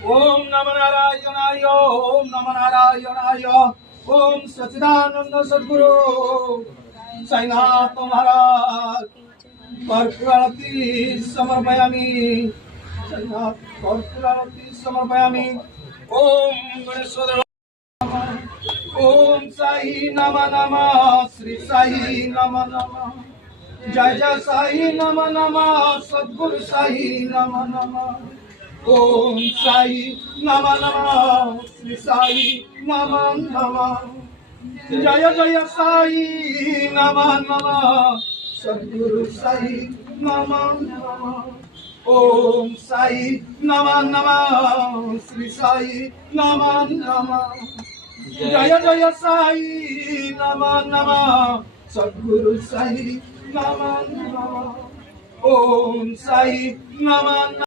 ओम नमो नारायणाय ओम नमो नारायणाय ओम सच्चिदानंद सद्गुरु साईनाथ महाराज कर्पूरारती समर्पयामि साईनाथ कर्पूरारती समर्पयामि ओम गणेशोदर ओम साई नमः नमः श्री साई नमः नमः जय जय साई नमः नमः सद्गुरु साई नमः नमः ओम साई नमः नमः श्री साई नमः नमः जय जय साई नमः नमः सद्गुरु साई नमः नमः ओम साई नमः नमः श्री साई नमः नमः जय जय साई नमः नमः सद्गुरु साई नमः नमः ओम साई नमः